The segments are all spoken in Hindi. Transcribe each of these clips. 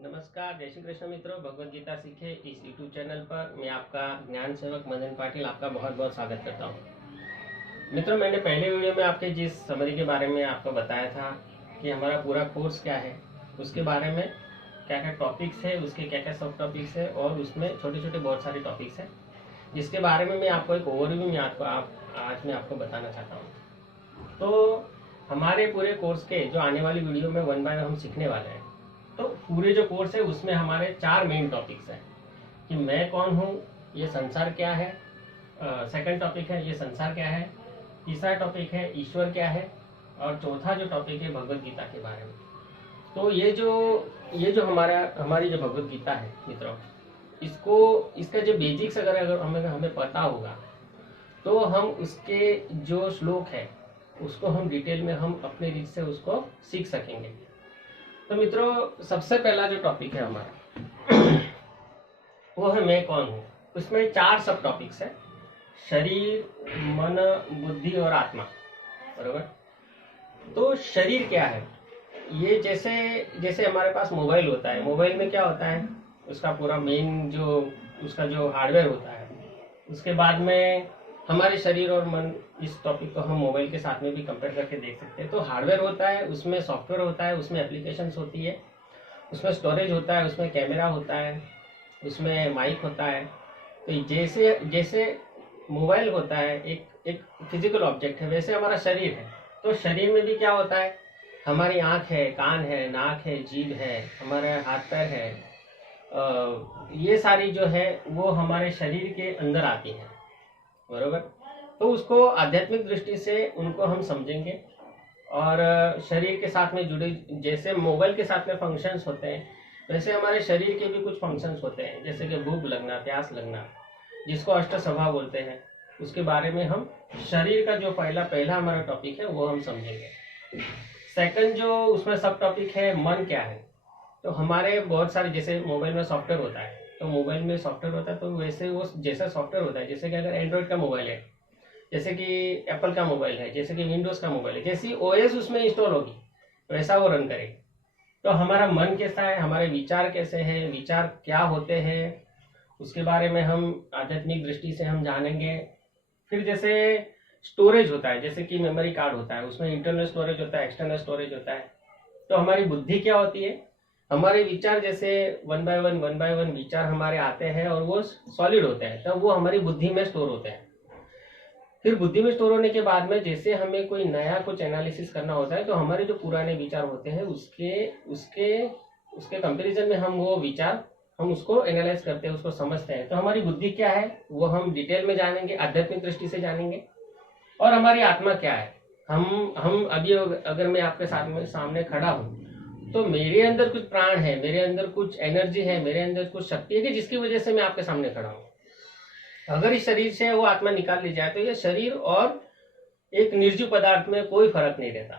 नमस्कार, जय श्री कृष्ण मित्रों। भगवत गीता सीखे इस यूट्यूब चैनल पर मैं आपका ज्ञान सेवक मदन पाटिल आपका बहुत बहुत स्वागत करता हूँ। मित्रों, मैंने पहले वीडियो में आपके जिस समरी के बारे में आपको बताया था कि हमारा पूरा कोर्स क्या है, उसके बारे में क्या क्या टॉपिक्स है, उसके क्या क्या सब टॉपिक्स है और उसमें छोटे छोटे बहुत सारे टॉपिक्स हैं, जिसके बारे में मैं आपको एक ओवरव्यू में आज मैं आपको बताना चाहता हूँ। तो हमारे पूरे कोर्स के जो आने वाली वीडियो में वन बाय वन हम सीखने वाले हैं। तो पूरे जो कोर्स है उसमें हमारे 4 मेन टॉपिक्स हैं कि मैं कौन हूँ, ये संसार क्या है, सेकंड टॉपिक है ये संसार क्या है, तीसरा टॉपिक है ईश्वर क्या है और चौथा जो टॉपिक है भगवत गीता के बारे में। तो ये जो हमारी जो भगवत गीता है मित्रों, इसका जो बेसिक्स अगर हमें पता होगा तो हम उसके जो श्लोक है उसको हम डिटेल में हम अपने रीत से उसको सीख सकेंगे। तो मित्रों, सबसे पहला जो टॉपिक है हमारा वो है मैं कौन हूँ। उसमें 4 सब टॉपिक्स है, शरीर, मन, बुद्धि और आत्मा। बरोबर। तो शरीर क्या है, ये जैसे हमारे पास मोबाइल होता है, मोबाइल में क्या होता है, उसका पूरा मेन उसका जो हार्डवेयर होता है, उसके बाद में हमारे शरीर और मन, इस टॉपिक को हम मोबाइल के साथ में भी कंपेयर करके देख सकते हैं। तो हार्डवेयर होता है, उसमें सॉफ्टवेयर होता है, उसमें एप्लीकेशंस होती है, उसमें स्टोरेज होता है, उसमें कैमरा होता है, उसमें माइक होता है। तो जैसे जैसे मोबाइल होता है एक फिजिकल ऑब्जेक्ट है, वैसे हमारा शरीर है। तो शरीर में भी क्या होता है, हमारी आँख है, कान है, नाक है, जीभ है, हमारे हाथ पैर है, ये सारी जो है वो हमारे शरीर के अंदर आती है। बरोबर। तो उसको आध्यात्मिक दृष्टि से उनको हम समझेंगे और शरीर के साथ में जुड़े, जैसे मोबाइल के साथ में फंक्शंस होते हैं वैसे हमारे शरीर के भी कुछ फंक्शंस होते हैं, जैसे कि भूख लगना, प्यास लगना, जिसको अष्ट स्वभाव बोलते हैं। उसके बारे में हम शरीर का जो पहला हमारा टॉपिक है वो हम समझेंगे। सेकंड जो उसमें सब टॉपिक है मन क्या है। तो हमारे बहुत सारे, जैसे मोबाइल में सॉफ्टवेयर होता है, तो मोबाइल में सॉफ्टवेयर होता है तो वैसे वो जैसा सॉफ्टवेयर होता है, जैसे कि अगर एंड्रॉइड का मोबाइल है, जैसे कि एप्पल का मोबाइल है, जैसे कि विंडोज़ का मोबाइल है, जैसी ओएस उसमें इंस्टॉल होगी वैसा वो रन करेगी। तो हमारा मन कैसा है, हमारे विचार कैसे हैं, विचार क्या होते हैं, उसके बारे में हम आध्यात्मिक दृष्टि से हम जानेंगे। फिर जैसे स्टोरेज होता है, जैसे कि मेमोरी कार्ड होता है, उसमें इंटरनल स्टोरेज होता है, एक्सटर्नल स्टोरेज होता है। तो हमारी बुद्धि क्या होती है, हमारे विचार जैसे वन बाय वन विचार हमारे आते हैं और वो सॉलिड होते हैं, तब वो हमारी बुद्धि में स्टोर होते हैं। फिर बुद्धि में स्टोर होने के बाद में जैसे हमें कोई नया कुछ एनालिसिस करना होता है तो हमारे जो पुराने विचार होते हैं उसके कंपैरिजन में हम वो विचार हम उसको एनालाइज करते हैं, उसको समझते हैं। तो हमारी बुद्धि क्या है वो हम डिटेल में जानेंगे, आध्यात्मिक दृष्टि से जानेंगे। और हमारी आत्मा क्या है, हम अभी अगर मैं आपके सामने खड़ा हूँ तो मेरे अंदर कुछ प्राण है, मेरे अंदर कुछ एनर्जी है, मेरे अंदर कुछ शक्ति है कि जिसकी वजह से मैं आपके सामने खड़ा हूँ। अगर इस शरीर से वो आत्मा निकाल ली जाए तो ये शरीर और एक निर्जीव पदार्थ में कोई फर्क नहीं रहता।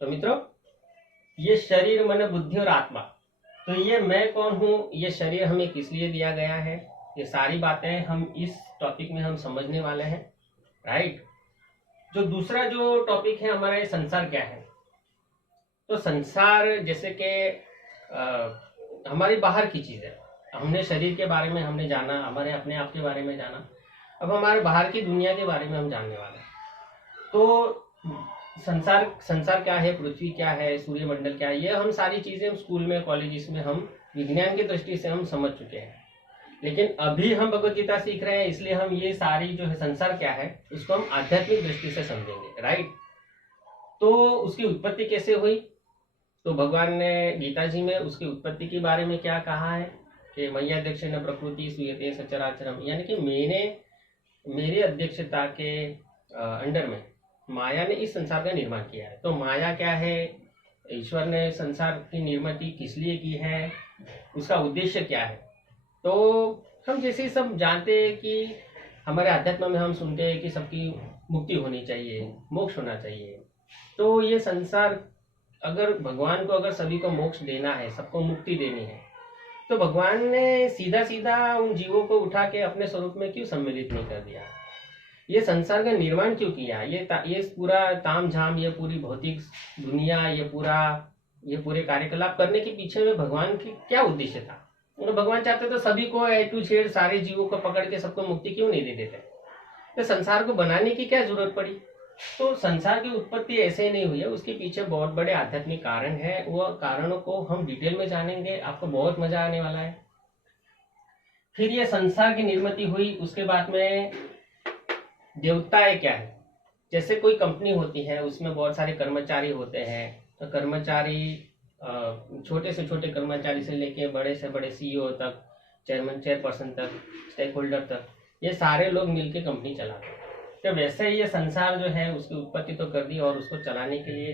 तो मित्रों, ये शरीर, मन, बुद्धि और आत्मा, तो ये मैं कौन हूँ, ये शरीर हमें किस लिए दिया गया है, ये सारी बातें हम इस टॉपिक में हम समझने वाले हैं। राइट। जो दूसरा जो टॉपिक है हमारा, ये संसार क्या है। तो संसार जैसे कि हमारी बाहर की चीज है, हमने शरीर के बारे में हमने जाना, हमारे अपने आप के बारे में जाना, अब हमारे बाहर की दुनिया के बारे में हम जानने वाले हैं। तो संसार क्या है, पृथ्वी क्या है, सूर्यमंडल क्या है, ये हम सारी चीजें हम स्कूल में, कॉलेजेस में हम विज्ञान की दृष्टि से हम समझ चुके हैं। लेकिन अभी हम भगवत गीता सीख रहे हैं, इसलिए हम ये सारी जो है संसार क्या है उसको हम आध्यात्मिक दृष्टि से समझेंगे। राइट। तो उसकी उत्पत्ति कैसे हुई, तो भगवान ने गीता जी में उसकी उत्पत्ति के बारे में क्या कहा है कि मय्या अध्यक्षेण प्रकृति सूयते सचराचरम, यानी कि मेरे अध्यक्षता के अंडर में माया ने इस संसार का निर्माण किया है। तो माया क्या है, ईश्वर ने संसार की निर्मित किस लिए की है, उसका उद्देश्य क्या है। तो हम जैसे सब जानते हैं कि हमारे अध्यात्म में हम सुनते हैं कि सबकी मुक्ति होनी चाहिए, मोक्ष होना चाहिए। तो ये संसार, अगर भगवान को अगर सभी को मोक्ष देना है, सबको मुक्ति देनी है, तो भगवान ने सीधा उन जीवों को उठा के अपने स्वरूप में क्यों सम्मिलित नहीं कर दिया, ये संसार का निर्माण क्यों किया, ये पूरा ताम झाम, ये पूरी भौतिक दुनिया, ये पूरा ये पूरे कार्यकलाप करने के पीछे में भगवान की क्या उद्देश्य था? भगवान चाहते तो सभी को ए टू जेड सारे जीवों को पकड़ के सबको मुक्ति क्यों नहीं दे देते? तो संसार को बनाने की क्या जरूरत पड़ी? तो संसार की उत्पत्ति ऐसे ही नहीं हुई है, उसके पीछे बहुत बड़े आध्यात्मिक कारण है। वो कारणों को हम डिटेल में जानेंगे, आपको बहुत मजा आने वाला है। फिर ये संसार की निर्मित हुई, उसके बाद में देवताएं क्या है? जैसे कोई कंपनी होती है, उसमें बहुत सारे कर्मचारी होते हैं। तो कर्मचारी छोटे से छोटे कर्मचारी से लेके बड़े से बड़े सीईओ तक, चेयरमैन चेयरपर्सन तक, स्टेक होल्डर तक, ये सारे लोग मिलके कंपनी चलाते हैं। तो वैसे ही ये संसार जो है उसकी उत्पत्ति तो कर दी, और उसको चलाने के लिए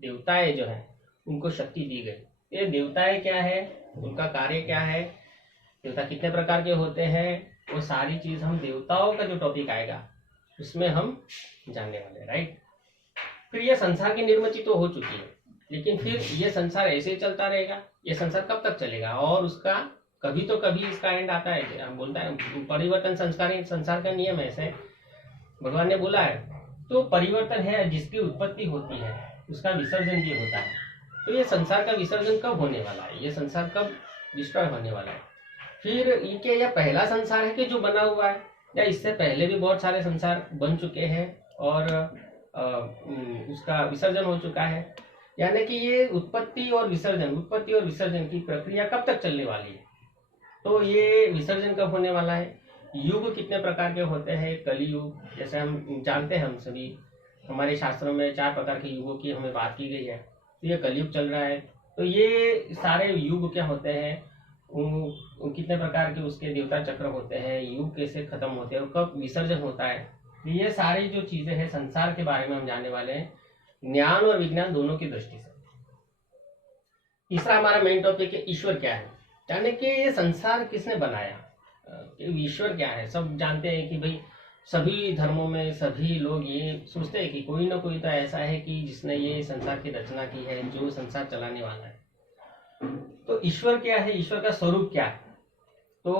देवताएं जो है उनको शक्ति दी गई। ये देवताएं क्या है, उनका कार्य क्या है, देवता कितने प्रकार के होते हैं, वो सारी चीज हम देवताओं का जो टॉपिक आएगा उसमें हम जानने वाले हैं, राइट। फिर ये संसार की निर्मित तो हो चुकी है, लेकिन फिर ये संसार ऐसे ही चलता रहेगा? ये संसार कब तक चलेगा? और उसका कभी तो कभी इसका एंड आता है। हम बोलता है परिवर्तन संसार का नियम ऐसे भगवान ने बोला है। तो परिवर्तन है, जिसकी उत्पत्ति होती है उसका विसर्जन भी होता है। तो ये संसार का विसर्जन कब होने वाला है? ये संसार कब डिस्ट्रॉय होने वाला है? फिर ये क्या यह पहला संसार है कि जो बना हुआ है, या इससे पहले भी बहुत सारे संसार बन चुके हैं और उसका विसर्जन हो चुका है? यानी कि ये उत्पत्ति और विसर्जन की प्रक्रिया कब तक चलने वाली है? तो ये विसर्जन कब होने वाला है? युग कितने प्रकार के होते हैं? कलियुग, जैसे हम जानते हैं, हम सभी हमारे शास्त्रों में 4 प्रकार के युगों की हमें बात की गई है। तो ये कलियुग चल रहा है। तो ये सारे युग क्या होते हैं, कितने प्रकार के उसके देवता चक्र होते हैं, युग कैसे खत्म होते हैं और कब विसर्जन होता है, ये सारी जो चीजें हैं संसार के बारे में हम जानने वाले हैं, ज्ञान और विज्ञान दोनों की दृष्टि से। तीसरा हमारा मेन टॉपिक है ईश्वर क्या है, यानी कि ये संसार किसने बनाया, ईश्वर क्या है। सब जानते हैं कि भाई सभी धर्मों में सभी लोग ये सोचते हैं कि कोई ना कोई तो ऐसा है कि जिसने ये संसार की रचना की है, जो संसार चलाने वाला है। तो ईश्वर क्या है, ईश्वर का स्वरूप क्या है? तो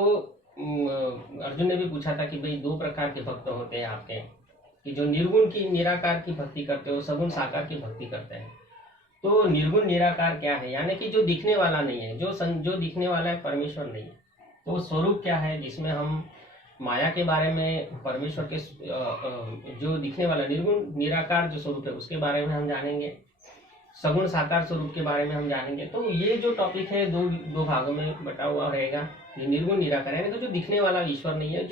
अर्जुन ने भी पूछा था कि भाई 2 प्रकार के भक्त होते हैं आपके, कि जो निर्गुण की निराकार की भक्ति करते हो, सगुण साकार की भक्ति करते हैं। तो निर्गुण निराकार क्या है, यानी कि जो दिखने वाला नहीं है, जो दिखने वाला है परमेश्वर नहीं है। तो स्वरूप क्या है, जिसमें हम माया के बारे में, परमेश्वर के जो दिखने वाला निर्गुण निराकार जो स्वरूप है उसके बारे में हम जानेंगे, सगुण साकार स्वरूप के बारे में हम जानेंगे। तो ये जो टॉपिक है दो भागों में बटा हुआ रहेगा। ये निर्गुण निराकार यानी कि जो दिखने वाला ईश्वर नहीं है,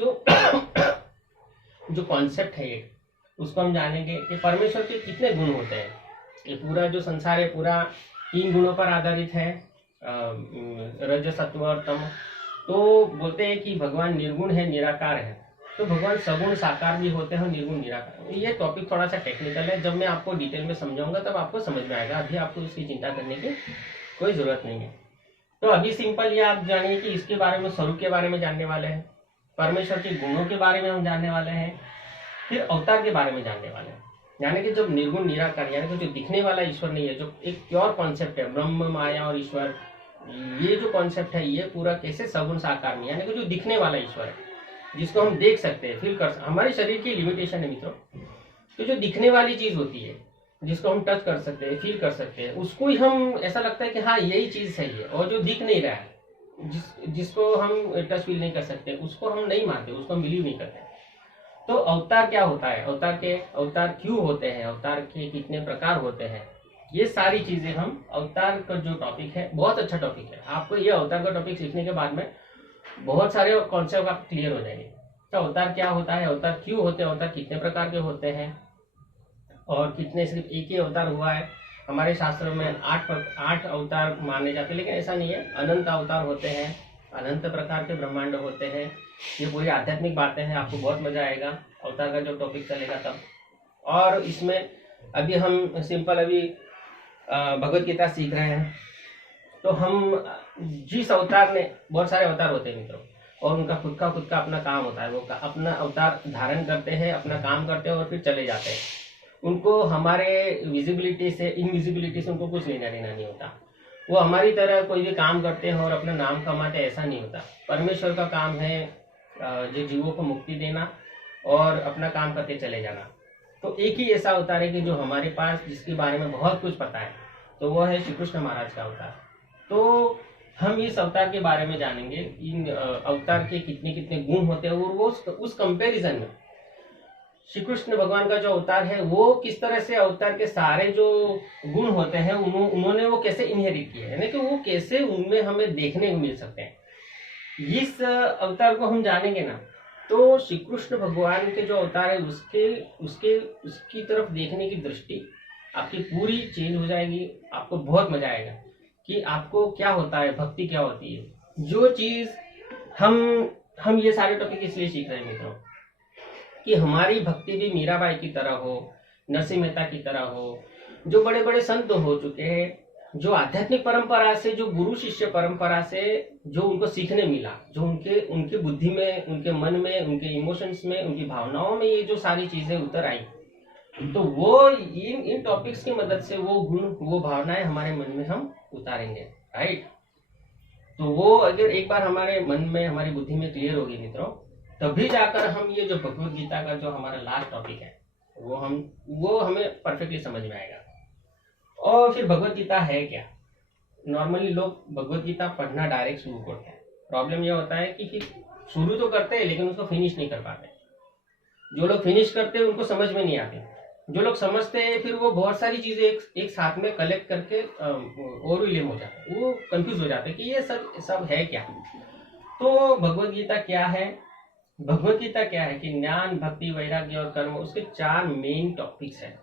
जो कॉन्सेप्ट है ये, उसको हम जानेंगे कि परमेश्वर के कितने गुण होते हैं। ये पूरा जो संसार है पूरा 3 गुणों पर आधारित है, रज सत्व और तम। तो बोलते हैं कि भगवान निर्गुण है, निराकार है। तो भगवान सगुण साकार भी होते हैं, निर्गुण निराकार। ये टॉपिक थोड़ा सा टेक्निकल है, जब मैं आपको डिटेल में समझाऊंगा तब आपको समझ में आएगा। अभी आपको इसकी चिंता करने की कोई जरूरत नहीं है। तो अभी सिंपल ये आप जानिए कि इसके बारे में, स्वरूप के बारे में जानने वाले हैं, परमेश्वर के गुणों के बारे में हम जानने वाले हैं, फिर अवतार के बारे में जानने वाले हैं। यानी कि जब निर्गुण निराकार यानी कि जो दिखने वाला ईश्वर नहीं है, जो एक प्योर कॉन्सेप्ट है, ब्रह्म माया और ईश्वर, ये जो कॉन्सेप्ट है ये पूरा कैसे सगुण साकार में, यानी कि जो दिखने वाला ईश्वर है जिसको हम देख सकते हैं, फील कर सकते, हमारे शरीर की लिमिटेशन है मित्रों। तो जो दिखने वाली चीज होती है जिसको हम टच कर सकते हैं, फील कर सकते हैं, उसको ही हम ऐसा लगता है कि हाँ यही चीज सही है। और जो दिख नहीं रहा है, जिसको हम टच फील नहीं कर सकते, उसको हम नहीं मानते, उसको हम बिलीव नहीं करते। तो अवतार क्या होता है, अवतार क्यों होते हैं, अवतार के कितने प्रकार होते हैं, ये सारी चीजें हम, अवतार का जो टॉपिक है बहुत अच्छा टॉपिक है। आपको ये अवतार का टॉपिक सीखने के बाद में बहुत सारे कॉन्सेप्ट आप क्लियर हो जाएंगे। तो अवतार क्या होता है, अवतार क्यों होते हैं, अवतार कितने प्रकार के होते हैं, और कितने, सिर्फ एक ही अवतार हुआ है। हमारे शास्त्रों में 8 अवतार माने जाते हैं, लेकिन ऐसा नहीं है, अनंत अवतार होते हैं, अनंत प्रकार के ब्रह्मांड होते हैं। ये पूरी आध्यात्मिक बातें हैं, आपको बहुत मजा आएगा अवतार का जो टॉपिक चलेगा तब। और इसमें अभी हम सिंपल अभी भगवत गीता सीख रहे हैं। तो हम जिस अवतार ने, बहुत सारे अवतार होते हैं मित्रों, और उनका खुद का अपना काम होता है। वो अपना अवतार धारण करते हैं, अपना काम करते हैं और फिर चले जाते हैं। उनको हमारे विजिबिलिटी से, इनविजिबिलिटी से उनको कुछ लेना देना नहीं होता। वो हमारी तरह कोई भी काम करते हैं और अपना नाम कमाते, ऐसा नहीं होता। परमेश्वर का काम है जो जीवों को मुक्ति देना और अपना काम करते चले जाना। तो एक ही ऐसा अवतार है कि जो हमारे पास, जिसके बारे में बहुत कुछ पता है। तो वो है श्री कृष्ण महाराज का अवतार। तो हम इस अवतार के बारे में जानेंगे, इन अवतार के कितने कितने गुण होते हैं, और वो उस कंपैरिजन में श्री कृष्ण भगवान का जो अवतार है वो किस तरह से अवतार के सारे जो गुण होते हैं उन्होंने वो कैसे इनहेरिट किए, यानी कि वो कैसे उनमें हमें देखने को मिल सकते हैं। इस अवतार को हम जानेंगे ना, तो श्री कृष्ण भगवान के जो अवतार है उसकी तरफ देखने की दृष्टि आपकी पूरी चेंज हो जाएगी। आपको बहुत मजा आएगा कि आपको क्या होता है, भक्ति क्या होती है। जो चीज हम ये सारे टॉपिक इसलिए सीख रहे हैं मित्रों कि हमारी भक्ति भी मीराबाई की तरह हो, नरसिंह मेहता की तरह हो, जो बड़े बड़े संत हो चुके हैं, जो आध्यात्मिक परंपरा से, जो गुरु शिष्य परंपरा से जो उनको सीखने मिला, जो उनकी बुद्धि में, उनके मन में, उनके इमोशंस में, उनकी भावनाओं में ये जो सारी चीजें उतर आई, तो वो इन टॉपिक्स की मदद से वो गुण, वो भावनाएं हमारे मन में हम उतारेंगे, राइट। तो वो अगर एक बार हमारे मन में, हमारी बुद्धि में क्लियर होगी मित्रों, तभी जाकर हम ये जो भगवत गीता का जो हमारा लास्ट टॉपिक है वो हमें परफेक्टली समझ में आएगा। और फिर भगवत गीता है क्या? नॉर्मली लोग भगवत गीता पढ़ना डायरेक्ट शुरू करते हैं। प्रॉब्लम ये होता है कि फिर शुरू तो करते हैं लेकिन उसको फिनिश नहीं कर पाते। जो लोग फिनिश करते हैं उनको समझ में नहीं आती, जो लोग समझते हैं फिर वो बहुत सारी चीजें एक साथ में कलेक्ट करके ओवरव्हेम हो जाते हैं, वो कंफ्यूज हो जाते हैं कि ये सब है क्या। तो भगवत गीता क्या है? भगवत गीता क्या है कि ज्ञान, भक्ति, वैराग्य और कर्म, उसके 4 मेन टॉपिक्स हैं।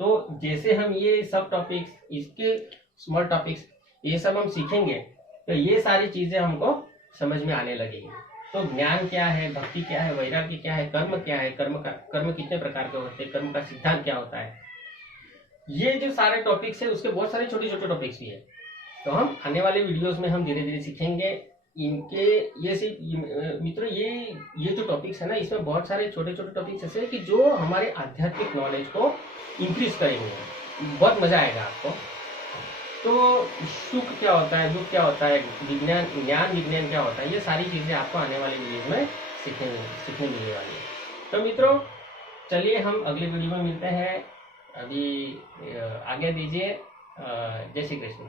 तो जैसे हम ये सब टॉपिक्स, इसके स्मॉल टॉपिक्स, ये सब हम सीखेंगे तो ये सारी चीजें हमको समझ में आने लगेगी। तो ज्ञान क्या है, भक्ति क्या है, वैराग्य क्या है, कर्म क्या है, कर्म कितने प्रकार के होते हैं, कर्म का सिद्धांत क्या होता है, ये जो सारे टॉपिक्स है उसके बहुत सारे छोटे छोटे टॉपिक्स भी है। तो हम आने वाले वीडियोस में हम धीरे धीरे सीखेंगे इनके। ये मित्रों ये जो टॉपिक्स है ना, इसमें बहुत सारे छोटे छोटे टॉपिक्स ऐसे हैं कि जो हमारे आध्यात्मिक नॉलेज को इंक्रीज करेंगे। बहुत मजा आएगा आपको। तो सुख क्या होता है, दुख क्या होता है, ज्ञान विज्ञान क्या होता है, ये सारी चीजें आपको आने वाले वीडियो में सीखने मिलने वाली है। तो मित्रों चलिए हम अगले वीडियो में मिलते हैं। अभी आज्ञा दीजिए। जय श्री कृष्ण।